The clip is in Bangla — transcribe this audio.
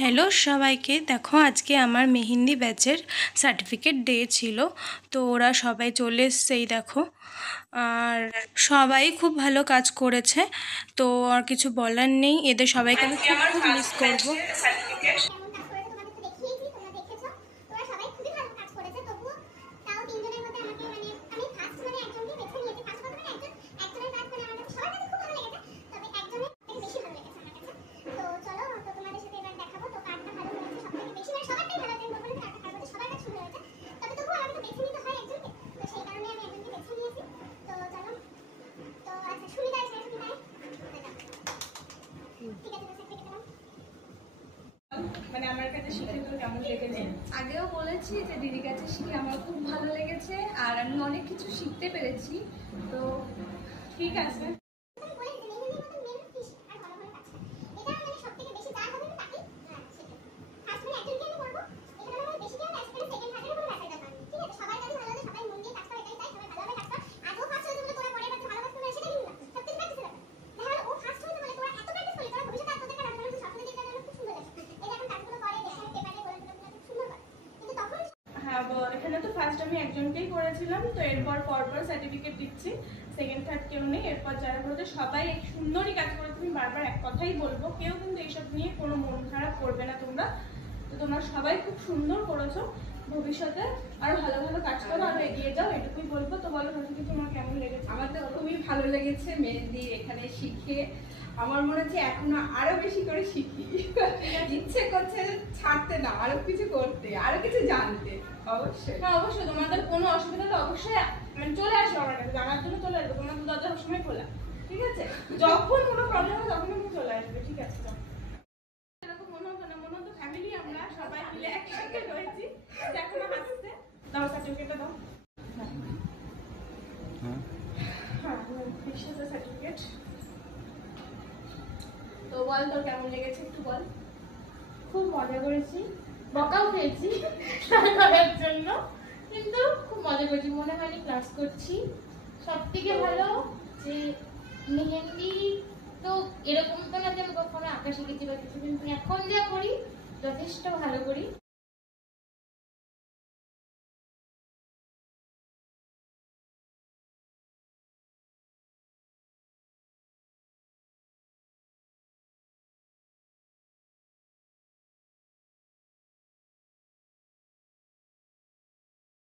হ্যালো সবাইকে, দেখো আজকে আমার মেহেন্দি ব্যাচের সার্টিফিকেট ডে ছিল। তো ওরা সবাই চলে এসছে, এই দেখো। আর সবাই খুব ভালো কাজ করেছে, তো আর কিছু বলার নেই। এদের সবাইকে আমি খুব খুব মিস করবো। মানে আমার কাছে শিখে তো কেমন লেগেছে? আগেও বলেছি যে দিদির কাছে শিখে আমার খুব ভালো লেগেছে, আর আমি অনেক কিছু শিখতে পেরেছি। তো ঠিক আছে। এখানে তো ফার্স্ট আমি একজনকেই করেছিলাম, তো এরপর পরপর সার্টিফিকেট দিচ্ছি। সেকেন্ড থার্ড কেউ নেই। এরপর যারা করেছে সবাই সুন্দরই কাজ করে। তুমি বারবার এক কথাই বলবো, কেউ কিন্তু এইসব নিয়ে কোনো মন খারাপ করবে না তোমরা। তো তোমরা সবাই খুব সুন্দর করেছো। ভবিষ্যতে আরো ভালো ভালো কাজ করো, আরো এগিয়ে যাও, এটুকুই বলবো। তো বলো রোহিণী, তোমার কেমন লেগেছে? আমার তো খুবই ভালো লেগেছে মেহেন্দি এখানে শিখে। আমার মনে হচ্ছে এখনো আরো বেশি করে শিখি, ইচ্ছে করছে ছাড়তে না, আরো কিছু করতে, আরো কিছু জানতে। অবশ্যই হ্যাঁ, অবশ্যই। তোমাদের কোনো অসুবিধা হলে অবশ্যই মানে চলে আসো আমার কাছে, জানার জন্য চলে আসবে। তোমাদের দরজা সবসময় খোলা, ঠিক আছে? যখন কোনো প্রবলেম হয় তখন তুমি চলে আসবে, ঠিক আছে? এরকম মনে হতো না, মনে হতো ফ্যামিলি আমরা সবাই মিলে একসাথে রয়েছি। এখনো হাসতে দাও, সার্টিফিকেটটা দাও। হ্যাঁ, সার্টিফিকেট। তো বল, তোর কেমন লেগেছে একটু বল। খুব মজা করেছি, বকাও খেয়েছি করার জন্য, কিন্তু খুব মজা করেছি। মনে হয়নি ক্লাস করছি। সব থেকে ভালো যে মেহেন্দি তো এরকম তো না যে আমি কখনো আঁকা শিখেছি বা কিছু, কিন্তু এখন যা করি যথেষ্ট ভালো করি।